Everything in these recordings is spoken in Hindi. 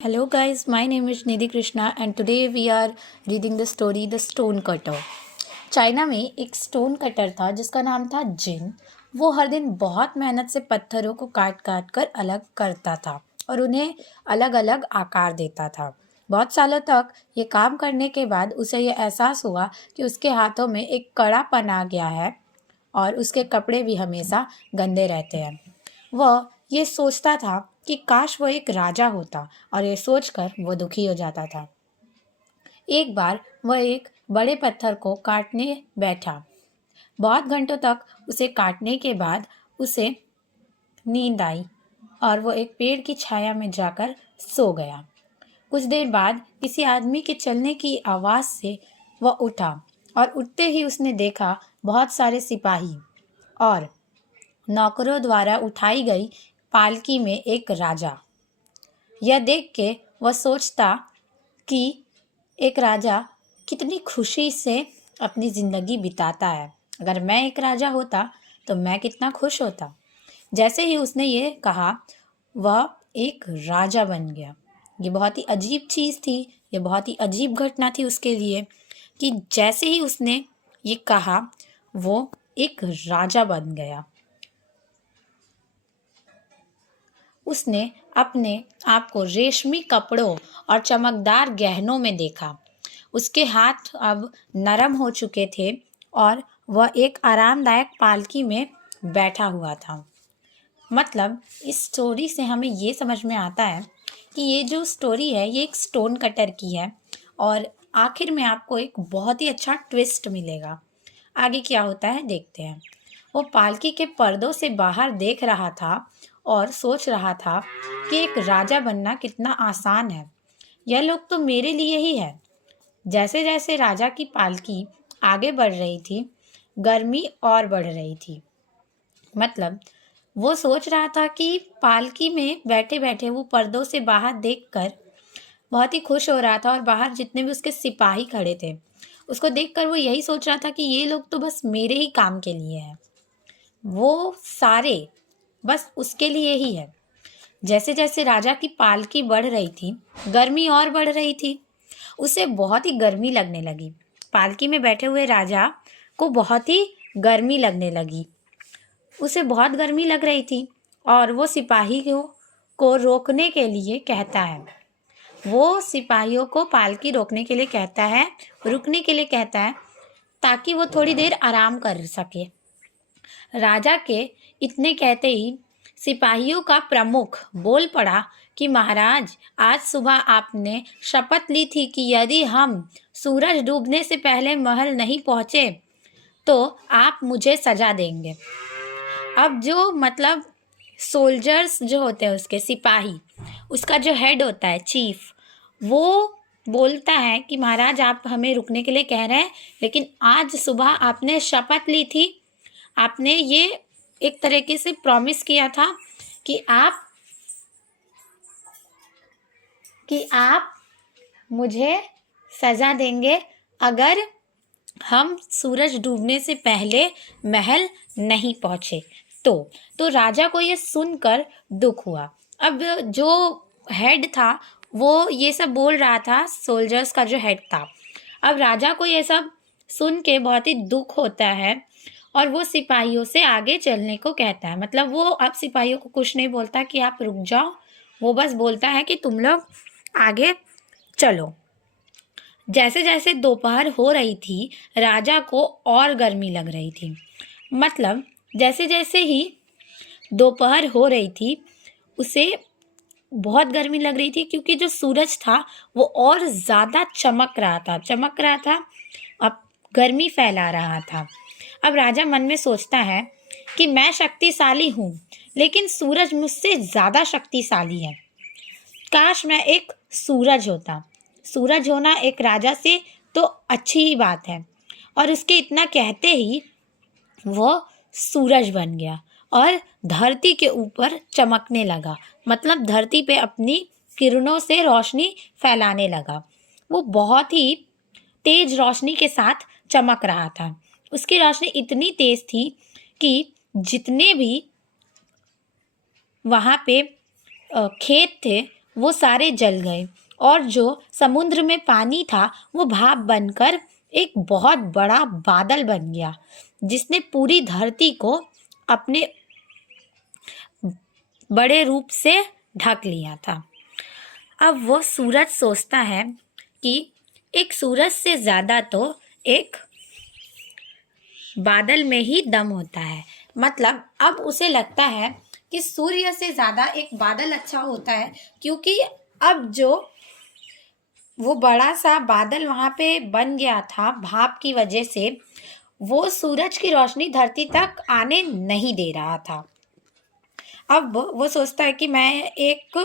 Hello guys, my name is Nidhi Krishna and today we are reading the story The Stone Cutter. China में एक स्टोन कटर था जिसका नाम था जिन। वो हर दिन बहुत मेहनत से पत्थरों को काट काट कर अलग करता था और उन्हें अलग अलग आकार देता था। बहुत सालों तक ये काम करने के बाद उसे ये एहसास हुआ कि उसके हाथों में एक कड़ापन आ गया है और उसके कपड़े भी हमेशा गंदे रहते हैं। वह ये सोचता था कि काश वो एक राजा होता और ये सोचकर वो दुखी हो जाता था। एक बार वह एक बड़े पत्थर को काटने बैठा। बहुत घंटों तक उसे काटने के बाद उसे नींद आई और वो एक पेड़ की छाया में जाकर सो गया। कुछ देर बाद किसी आदमी के चलने की आवाज़ से वह उठा और उठते ही उसने देखा बहुत सारे सिपाही और नौकरों द्वारा उठाई गई पालकी में एक राजा। यह देख के वह सोचता कि एक राजा कितनी खुशी से अपनी ज़िंदगी बिताता है। अगर मैं एक राजा होता तो मैं कितना खुश होता। जैसे ही उसने ये कहा वह एक राजा बन गया। ये बहुत ही अजीब चीज़ थी, ये बहुत ही अजीब घटना थी उसके लिए कि जैसे ही उसने ये कहा वो एक राजा बन गया। उसने अपने आप को रेशमी कपड़ों और चमकदार गहनों में देखा। उसके हाथ अब नरम हो चुके थे और वह एक आरामदायक पालकी में बैठा हुआ था। मतलब इस स्टोरी से हमें ये समझ में आता है कि ये जो स्टोरी है ये एक स्टोन कटर की है और आखिर में आपको एक बहुत ही अच्छा ट्विस्ट मिलेगा। आगे क्या होता है देखते हैं। वो पालकी के पर्दों से बाहर देख रहा था और सोच रहा था कि एक राजा बनना कितना आसान है। यह लोग तो मेरे लिए ही है। जैसे जैसे राजा की पालकी आगे बढ़ रही थी, गर्मी और बढ़ रही थी। मतलब वो सोच रहा था कि पालकी में बैठे बैठे वो पर्दों से बाहर देखकर बहुत ही खुश हो रहा था और बाहर जितने भी उसके सिपाही खड़े थे उसको देखकर वो यही सोच रहा था कि ये लोग तो बस मेरे ही काम के लिए हैं। वो सारे बस उसके लिए ही है। जैसे जैसे राजा की पालकी बढ़ रही थी, गर्मी और बढ़ रही थी। उसे बहुत ही गर्मी लगने लगी। पालकी में बैठे हुए राजा को बहुत ही गर्मी लगने लगी। उसे बहुत गर्मी लग रही थी और वो सिपाही को रोकने के लिए कहता है। वो सिपाहियों को पालकी रोकने के लिए कहता है, रुकने के लिए कहता है ताकि वो थोड़ी देर आराम कर सके। राजा के इतने कहते ही सिपाहियों का प्रमुख बोल पड़ा कि महाराज, आज सुबह आपने शपथ ली थी कि यदि हम सूरज डूबने से पहले महल नहीं पहुँचे तो आप मुझे सजा देंगे। अब जो मतलब सोल्जर्स जो होते हैं उसके सिपाही, उसका जो हेड होता है चीफ, वो बोलता है कि महाराज आप हमें रुकने के लिए कह रहे हैं लेकिन आज सुबह आपने शपथ ली थी, आपने ये एक तरीके से प्रॉमिस किया था कि आप मुझे सज़ा देंगे अगर हम सूरज डूबने से पहले महल नहीं पहुँचे। तो राजा को ये सुनकर दुख हुआ। अब जो हेड था वो ये सब बोल रहा था, सोल्जर्स का जो हेड था। अब राजा को ये सब सुन के बहुत ही दुख होता है और वो सिपाहियों से आगे चलने को कहता है। मतलब वो अब सिपाहियों को कुछ नहीं बोलता कि आप रुक जाओ, वो बस बोलता है कि तुम लोग आगे चलो। जैसे जैसे दोपहर हो रही थी राजा को और गर्मी लग रही थी। मतलब जैसे जैसे ही दोपहर हो रही थी उसे बहुत गर्मी लग रही थी क्योंकि जो सूरज था वो और ज़्यादा चमक रहा था। अब गर्मी फैला रहा था। अब राजा मन में सोचता है कि मैं शक्तिशाली हूँ लेकिन सूरज मुझसे ज़्यादा शक्तिशाली है। काश मैं एक सूरज होता। सूरज होना एक राजा से तो अच्छी ही बात है। और उसके इतना कहते ही वह सूरज बन गया और धरती के ऊपर चमकने लगा। मतलब धरती पे अपनी किरणों से रोशनी फैलाने लगा। वो बहुत ही तेज रोशनी के साथ चमक रहा था। उसकी रोशनी इतनी तेज थी कि जितने भी वहाँ पे खेत थे वो सारे जल गए और जो समुद्र में पानी था वो भाप बनकर एक बहुत बड़ा बादल बन गया, जिसने पूरी धरती को अपने बड़े रूप से ढक लिया था। अब वो सूरज सोचता है कि एक सूरज से ज़्यादा तो एक बादल में ही दम होता है। मतलब अब उसे लगता है कि सूर्य से ज़्यादा एक बादल अच्छा होता है, क्योंकि अब जो वो बड़ा सा बादल वहाँ पे बन गया था भाप की वजह से, वो सूरज की रोशनी धरती तक आने नहीं दे रहा था। अब वो सोचता है कि मैं एक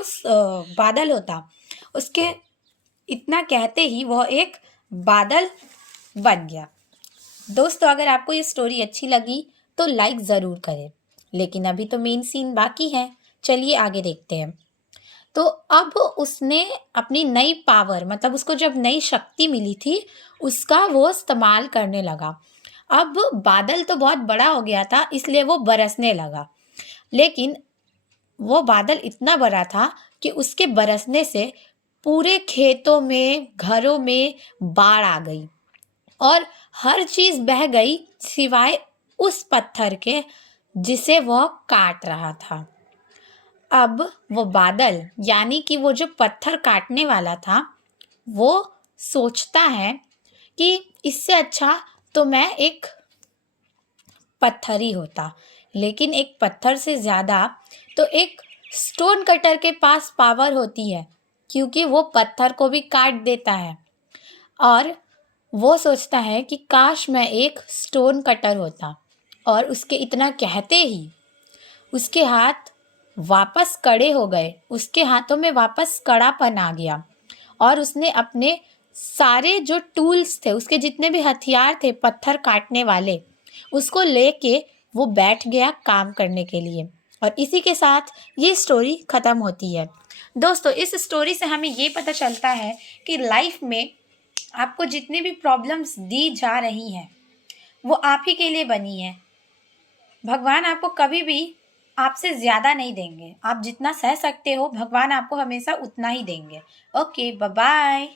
बादल होता। उसके इतना कहते ही वह एक बादल बन गया। दोस्तों, अगर आपको ये स्टोरी अच्छी लगी तो लाइक ज़रूर करें, लेकिन अभी तो मेन सीन बाकी है। चलिए आगे देखते हैं। तो अब उसने अपनी नई पावर, मतलब उसको जब नई शक्ति मिली थी, उसका वो इस्तेमाल करने लगा। अब बादल तो बहुत बड़ा हो गया था, इसलिए वो बरसने लगा। लेकिन वो बादल इतना बड़ा था कि उसके बरसने से पूरे खेतों में, घरों में बाढ़ आ गई और हर चीज़ बह गई सिवाय उस पत्थर के जिसे वह काट रहा था। अब वो बादल, यानी कि वो जो पत्थर काटने वाला था, वो सोचता है कि इससे अच्छा तो मैं एक पत्थर ही होता। लेकिन एक पत्थर से ज़्यादा तो एक स्टोन कटर के पास पावर होती है, क्योंकि वो पत्थर को भी काट देता है। और वो सोचता है कि काश मैं एक स्टोन कटर होता। और उसके इतना कहते ही उसके हाथ वापस कड़े हो गए, उसके हाथों में वापस कड़ापन आ गया और उसने अपने सारे जो टूल्स थे, उसके जितने भी हथियार थे पत्थर काटने वाले, उसको लेके वो बैठ गया काम करने के लिए। और इसी के साथ ये स्टोरी ख़त्म होती है। दोस्तों, इस स्टोरी से हमें ये पता चलता है कि लाइफ में आपको जितनी भी प्रॉब्लम्स दी जा रही हैं, वो आप ही के लिए बनी है। भगवान आपको कभी भी आपसे ज़्यादा नहीं देंगे। आप जितना सह सकते हो, भगवान आपको हमेशा उतना ही देंगे। Okay, bye bye.